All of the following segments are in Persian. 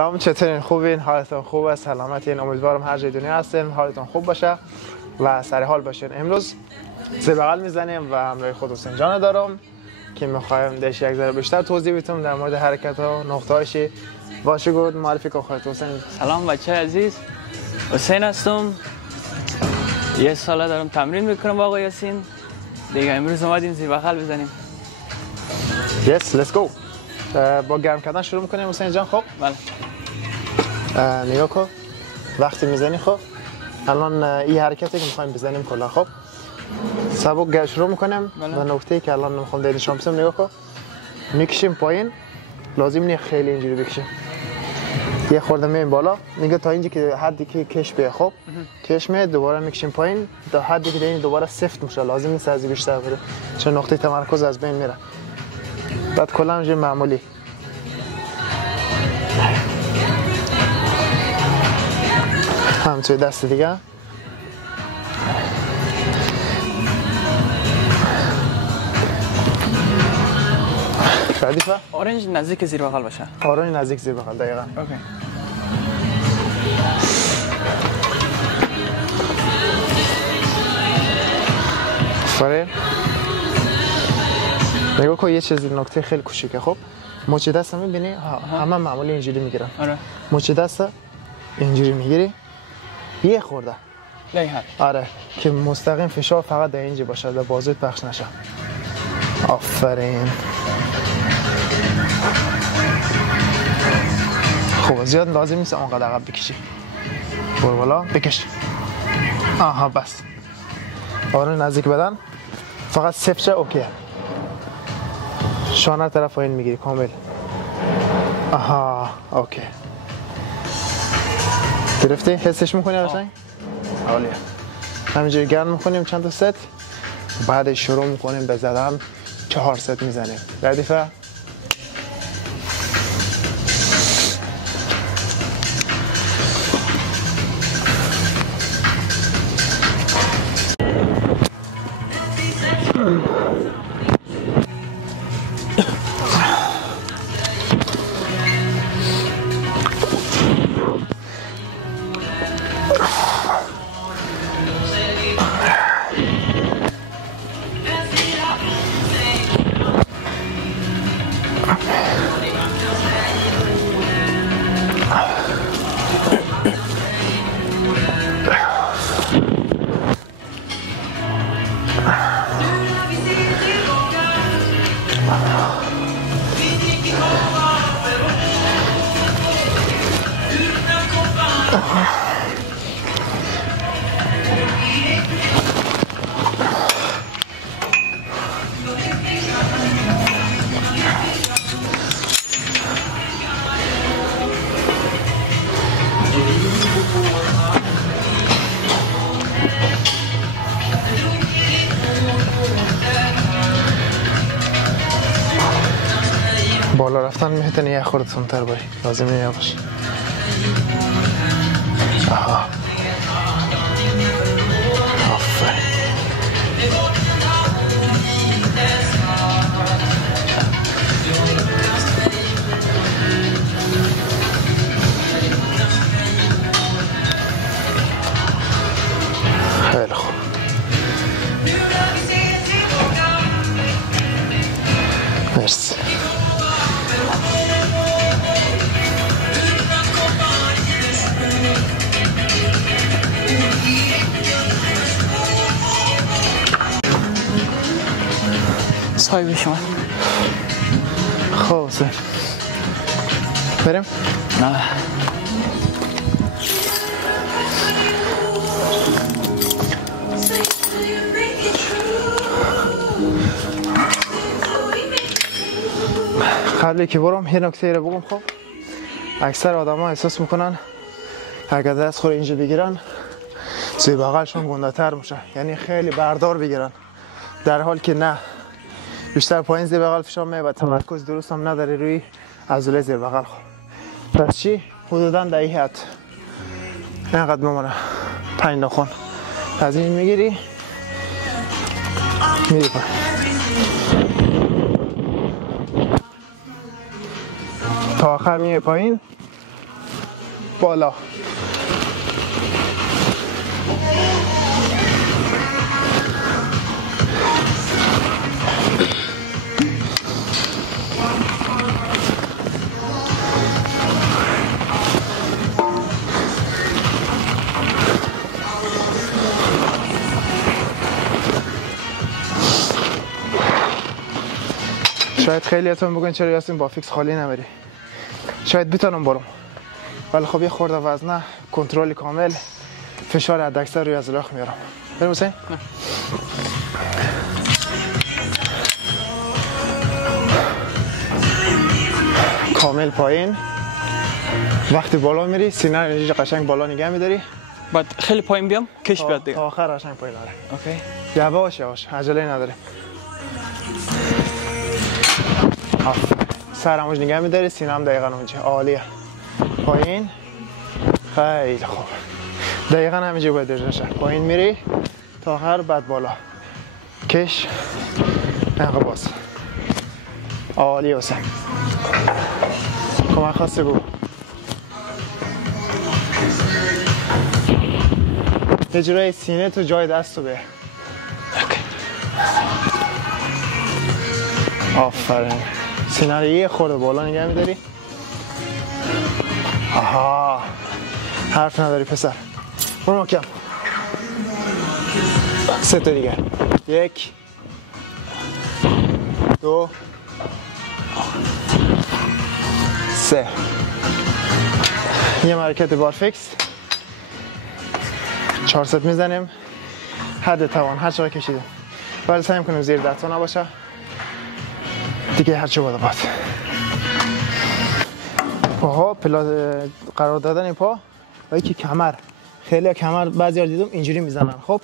سلام، چطورین؟ خوبین؟ حالتون خوبه؟ سلامتین؟ امیدوارم هر جای دنیا هستین حالتون خوب باشه و سر حال باشین. امروز زیر بغل میزنیم و همراه خود حسین جان دارم که میخوایم دش یک ذره بیشتر توضیح بدم در مورد حرکت ها نقطه هایش. باشه گفت معرفی کن خودت حسین. سلام بچه عزیز، حسین هستم. یه ساله دارم تمرین میکنم با آقای یاسین. دیگه امروز اومدیم زیر بغل بزنیم. Yes, let's go. با گرم کردن شروع میکنیم حسین جان. خب بله. نگاه کن وقتی میزنی. خب الان این حرکتی که میخوایم بزنیم کلا خب سبک شروع میکنیم و نقطه‌ای که الان میخوام در نشون بدم نگاه کن میکشیم پایین. لازم نیست خیلی اینجوری بکشیم، یه خورده میایم بالا میگه تا اینجا که حدی که کش به خب کش می دوباره میکشیم پایین تا حدی که این دوباره سفت میشه. لازم نیست از بیشتر بره چون نقطه تمرکز از بین میره. بعد کلا اینجوری معمولی همچه دست دیگه ردیفه اورنج نزدیک زیر بغل باشه. اورنج نزدیک زیر بغل دقیقا. اوکی. فره نگاه کن یه چیزی نکته خیلی کوچیکه. خب مچ دست میبینی همه معمولی اینجوری میگیرن. آره. مچ دست اینجوری میگیری یه خورده لیحت. آره که مستقیم فشار فقط در اینجا باشه در بازوت پخش نشه. آفرین. خب زیاد لازم نیست اونقدر عقب بکشی. برو بالا بکش. آها بس. آره نزدیک بدن فقط سفت شه. اوکی. شانه طرف پایین میگیری کامل. آها اوکی. گرفتی؟ حسش میکنی قشنگ؟ عالیه. همینجوری گرم میکنیم چند تا ست. بعد شروع میکنیم به زدن 4 ست میزنیم. ردیفه؟ بالا رفتن میتونی یه خورده تندتر بری. لازم نیست باشه. آها آفرین. خیلی خوب. مرسی. صاحب شما. خب سر بریم؟ نه قبلی که برم یه نکته رو بگم. خب اکثر آدم ها احساس میکنن اگر دست خور اینجا بگیرن زیر بغلشون گنده تر میشه، یعنی خیلی بردار بگیرن، در حال که نه، بیشتر پایین زیر بغل فشار میاد و تمرکز درست هم نداره روی عضله زیر بغل. پس چی؟ حدودا در این حد اینقدر میمونه 5 ناخن از این میگیری میری پایین. تا آخر میای پایین بالا. شاید خیلیاتون بگن چرا یاسین با فیکس خالی نمیری. شاید بتونم برم، ولی خب یه خورده وزنه، کنترل کامل، فشار حداکثر روی عضلات میارم. بریم حسین. کامل پایین. وقتی بالا میری سینه رو قشنگ بالا نگه میداری. بعد خیلی پایین بیام کش بیاد دیگه. تا آخر قشنگ پایین آره. اوکی. یواش یواش، عجله نداریم. سرم اونجا نگه میداری، سینه هم دقیقا اونجا. عالیه. پایین. خیلی خوب. دقیقا همینجا باید درجه. پایین میری تا آخر، بعد بالا. کش. انقدر باز. عالیه حسین. کمک خواسته بگو. اجرای سینه تو جای دستو به. آفرین. سینه رو یه خورده بالا نگه میداری. آها، حرف نداری پسر. برو محکم. 3 تا دیگه. 1 2 3. یه حرکت بار فیکس. 4 ست میزنیم. حد توان هر چقدر کشیدیم، ولی سعی کنیم زیر 10 تا نباشه دیگه. هر چه باید باد. پاها قرار دادن این پا و یکی کمر. خیلی کمر بعضی‌ها دیدم اینجوری میزنن. خب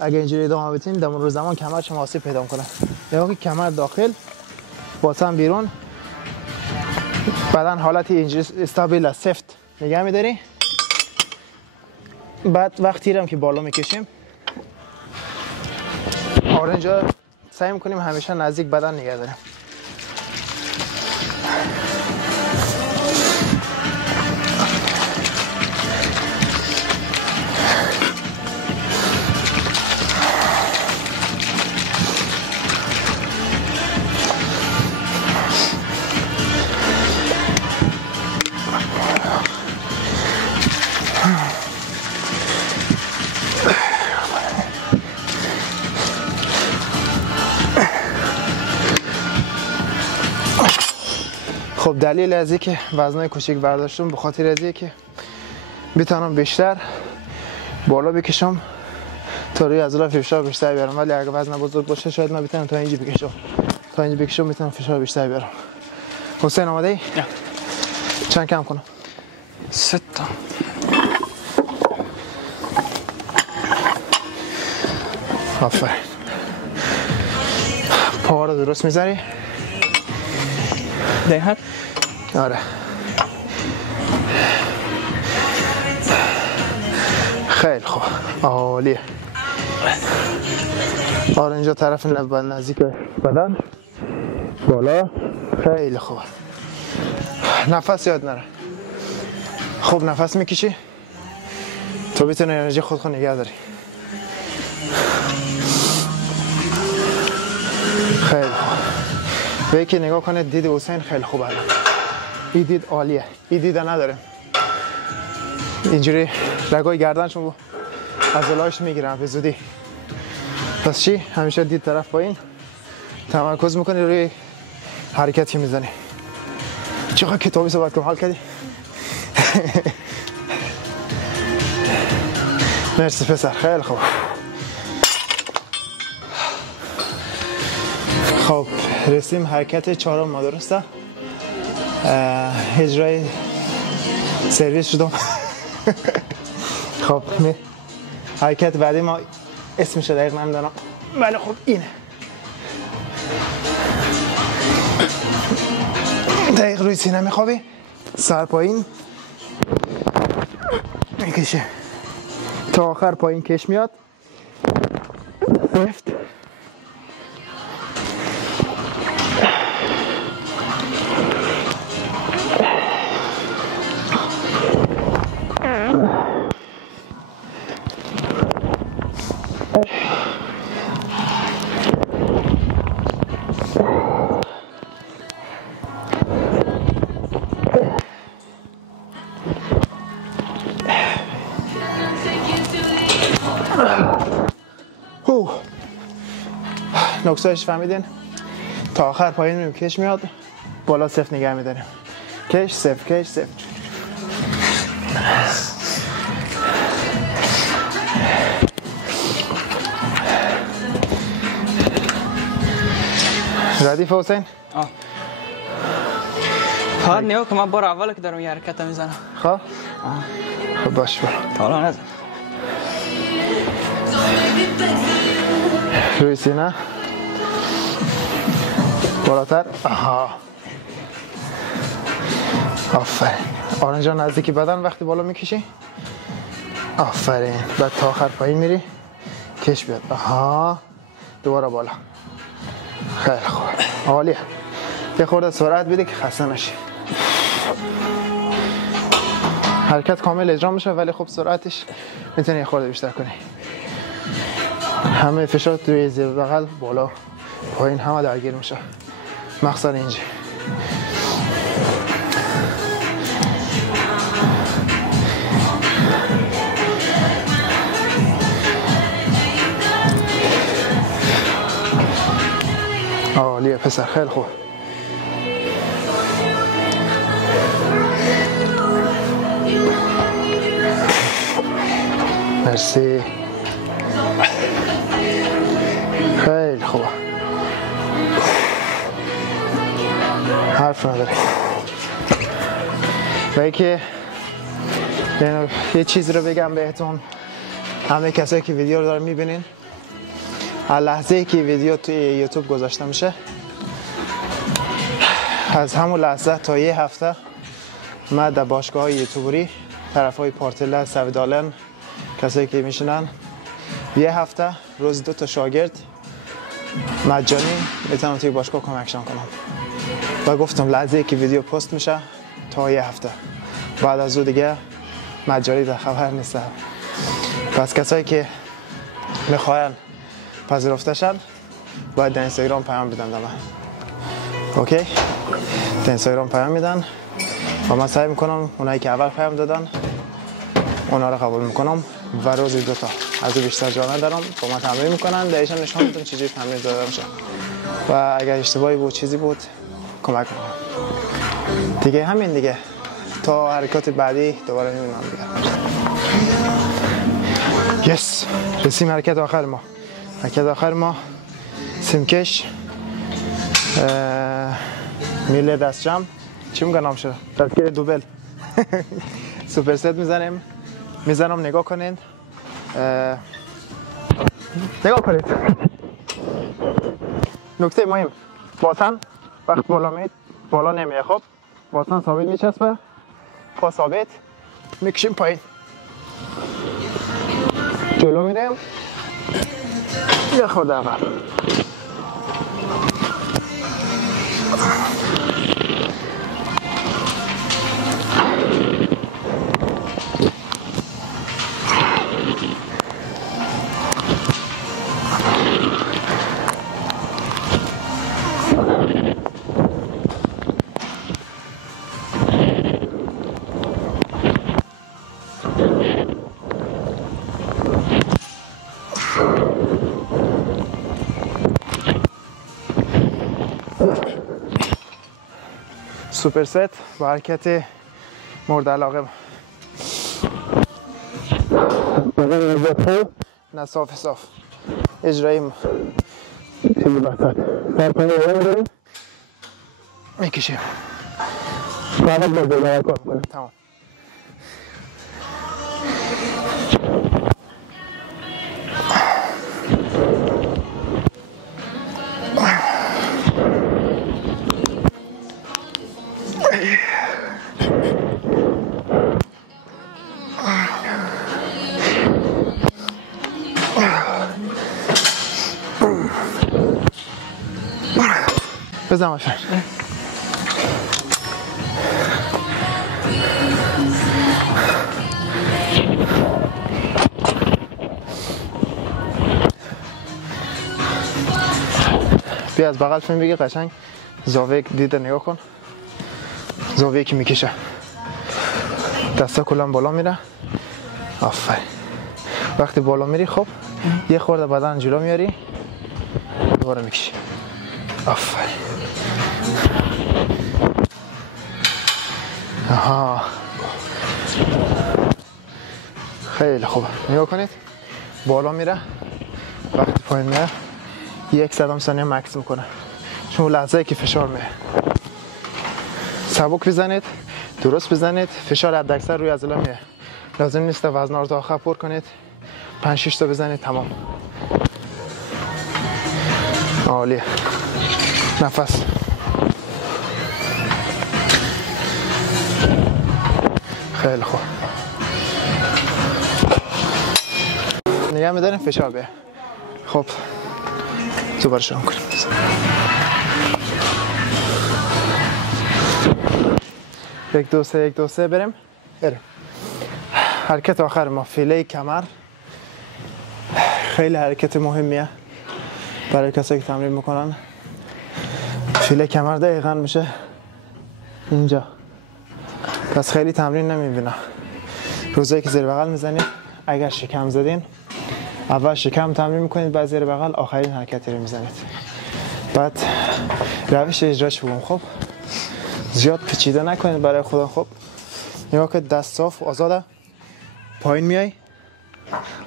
اگه اینجوری ادامه بدین در مرور زمان کمر شما آسیب پیدا کنه. یا که کمر داخل، باطن بیرون، بدن حالتی اینجوری استابیل سفت نگه میداری. بعد وقتی هم که بالا میکشیم آرنجا سعی میکنیم همیشه نزدیک بدن نگه داریم. خب دلیل از اینکه وزنای کوچیک برداشتم به خاطر از اینکه بتونم بیشتر بالا بکشم تا روی عضلات فشار بیشتر بیارم، ولی اگه وزن بزرگ باشه شاید من بتونم تا اینجا بکشم میتونم فشار بیشتر بیارم. حسین آماده ای؟ نه. چند کم کنم؟ 3 تا. آفرین. پا رو درست میذاری؟ دقیقاً. آره. خیلی خوب. عالیه. آره اینجا طرف نزدیک بدن. بالا. خیلی خوب. نفس یاد نره. خوب نفس میکشی تو بتونی انرژی خود نگه داری. خیلی خوب. به یکی نگاه کنه دید حسین خیلی خوبه. این دید عالیه. این دید نداره. اینجوری رگای گردنشون عضلاتش میگیرن به زودی. پس چی؟ همیشه دید طرف پایین تمرکز میکنی روی حرکتی میزنی. چقدر کتابی صحبت کنم حال کردی؟ مرسی پسر. خیلی خوب. خب رسیم حرکت چهارم ما، درسته؟ اجرای سرویس شدم. خب حرکت بعدی ما اسمش دقیق نمیدونم، ولی خب اینه. دقیق روی سینه میخوابی، سر پایین میکشه تا آخر پایین کش میاد. سفت نکتهش فهمیدین؟ تا آخر پایین میریم کش میاد، بالا صفر نگه میداریم. کش صفر، کش صفر. ردیف حسین؟ فقط نیو که من بار اوله که دارم یه حرکت میزنم. خب باش برو. حالا نزن. روی سینه بالاتر. آها آفرین. آرنجا نزدیکی بدن وقتی بالا میکشی. آفرین. بعد تا آخر پایین میری کش بیاد. آها دوباره بالا. خیلی خوب، عالیه. یه خورده سرعت بده که خسته نشی. حرکت کامل اجرا میشه ولی خب سرعتش میتونی یه خورده بیشتر کنی. همه فشار توی زیر بغل، بالا، پایین همه درگیر میشه، مخصوصا اینجا. عالیه پسر، خیلی خوب. مرسی. خیلی خوب. حرف نداره. و اینکه یه چیزی رو بگم بهتون، همه کسایی که ویدیو رو دارن میبینین، هر لحظه‌ای که ویدیو توی یوتیوب گذاشته میشه، از همون لحظه تا یه هفته من در باشگاه یوتیوبری، طرفای پارتله، سویدالن، کسایی که میشنن، یه هفته روز 2 تا شاگرد مجانی میتونم توی باشگاه کمکشان کنم. و گفتم لحظه‌ای که ویدیو پست میشه تا یه هفته، بعد از اون دیگه مجانی در خبر نیست. پس کسایی که میخواین پذیرفته شن باید در اینستاگرام پیام بدن من. اوکی؟ در اینستاگرام پیام میدن و من سعی میکنم اونایی که اول پیام دادن اونا رو قبول میکنم و روزی 2 تا از اون بیشتر جا ندارم با من تمرین میکنن، در ایشان نشان میدم چجوری تمرین داده میشه و اگر اشتباهی بود چیزی بود کمک میکنم دیگه. همین دیگه، تا حرکات بعدی دوباره میبینم دیگه. یس، رسیم حرکت آخر ما. حرکت آخر ما سیمکش، میله دست جمع، چی میگه نام شده؟ ترکیب دوبل. سوپر ست میزنم نگاه کنین. نگاه کنید. نکته مهم، باسن وقت بالا میاد بالا نمیه. خب باسن ثابت میچسبه، پا ثابت، میکشیم پایین، جلو میریم، یه خورده عقب. سوپر ست با حرکت مورد علاقه نه صاف اجرایی خیلی بحثت سرپنه داریم میکشیم فقط با کار میکنیم. تمام. بزن باشن. بیا از بغل فیلم بگی قشنگ زاویه دیده نگاه کن، زاویه که میکشه دستا کلا بالا میره. آفرین. وقتی بالا میری خب یه خورده بدن جلو میاری، دوباره میکشی. آفرین. آها خیلی خوبه. نگاه کنید بالا میره، وقتی پایین میره 1 ثانیه مکس میکنه، چون لحظه ای که فشار میره. سبک بزنید، درست بزنید، فشار حداکثر روی عضله میره. لازم نیست وزن رو تا آخر پر کنید، 5-6 تا بزنید تمام. عالیه. نفس. خیلی خوب. نگه میداریم فشار بیه. خب دوباره شروع کنیم. یک دو سه بریم. حرکت آخر ما فیله کمر. خیلی حرکت مهمیه برای کسایی که تمرین میکنن. فیله کمر دقیقا میشه اینجا، پس خیلی تمرین نمیبینم. روزایی که زیر بغل میزنید، اگر شکم زدین اول شکم تمرین میکنید، بعد زیر بغل آخرین حرکتی رو میزنید. بعد روش اجراش بگم. خب زیاد پیچیده نکنید برای خدا. خب نگاه که دست صاف آزاده، پایین میای،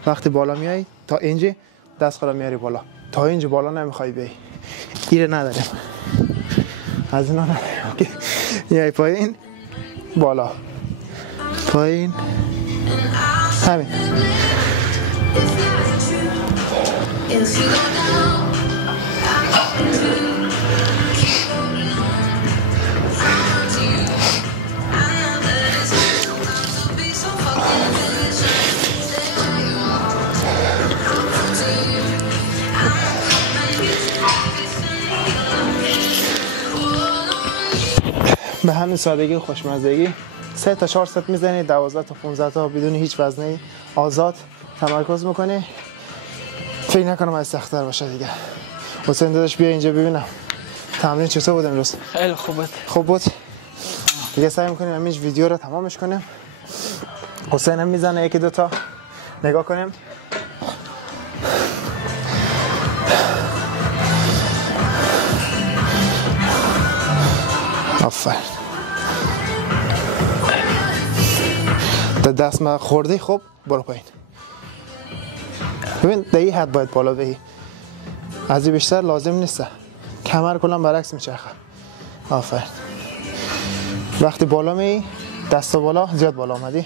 وقتی بالا میای تا اینجا دست خود میاری بالا، تا اینجا بالا نمیخوای بیای، ایره نداریم، از اینا نداریم. میای پایین بالا، پایین، همین. به همین سادگی و خوشمزگی 3 تا 4 ست میزنی، 12 تا 15 تا بدون هیچ وزنی، آزاد تمرکز میکنی. فکر نکنم از سخت‌تر باشه دیگه. حسین داداش بیا اینجا ببینم تمرین چطور بود امروز؟ خیلی خوب بود. خوب بود. دیگه سعی میکنیم همین ویدیو رو تمامش کنیم. حسین هم میزنه 1-2 تا نگاه کنیم. آفرین. دست ما خوردی، خب برو پایین. ببین در این حد باید بالا بهی، از این بیشتر لازم نیست. کمر کلا برعکس میچرخه. آفرین. وقتی بالا می دست بالا، زیاد بالا آمدی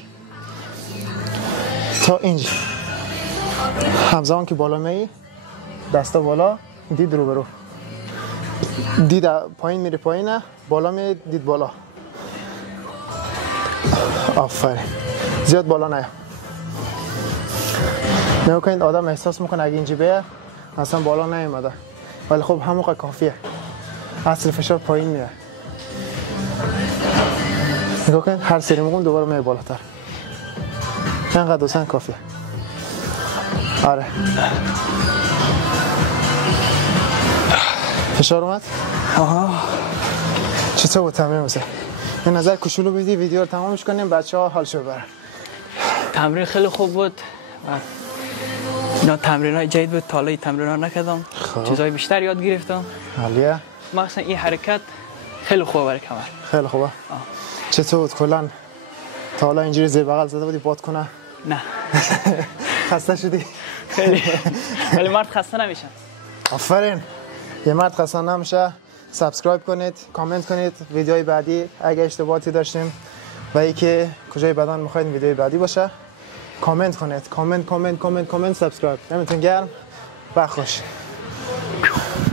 تا اینجا، همزمان که بالا می دست بالا، دید رو برو، دید پایین میری پایینه، بالا می دید بالا. آفرین. زیاد بالا نیا. نگاه کنید آدم احساس میکنه اگه اینجا بیه اصلا بالا نیومده، ولی خب همون کافیه. اصل فشار پایین میره. نگاه کنید هر سری میگم دوباره میره بالاتر. اینقدر دوستان کافیه. آره. فشار اومد؟ آها. چطور بود تمرین مثلا؟ یه نظر کوچولو بدی ویدیو رو تمامش کنیم بچه‌ها حالشو ببرن. تمرین خیلی خوب بود. اینا تمرینای جدید بود، تا حالا تمرینا نکردم. چیزای بیشتر یاد گرفتم. عالیه. مثلا این حرکت خیلی خوبه برای کمر. خیلی خوبه. چطور بود کلا تا حالا اینجوری زیر بغل زده بودی باد کنه؟ نه. خسته شدی؟ خیلی. ولی مرد خسته نمیشن. آفرین. یه مرد خسته نمیشه. سابسکرایب کنید، کامنت کنید ویدیوهای بعدی اگه اشتباهاتی داشتیم و اینکه کجای بدن میخواید ویدیوی بعدی باشه کامنت کنید. کامنت سابسکرایب. دمتون گرم و خوش.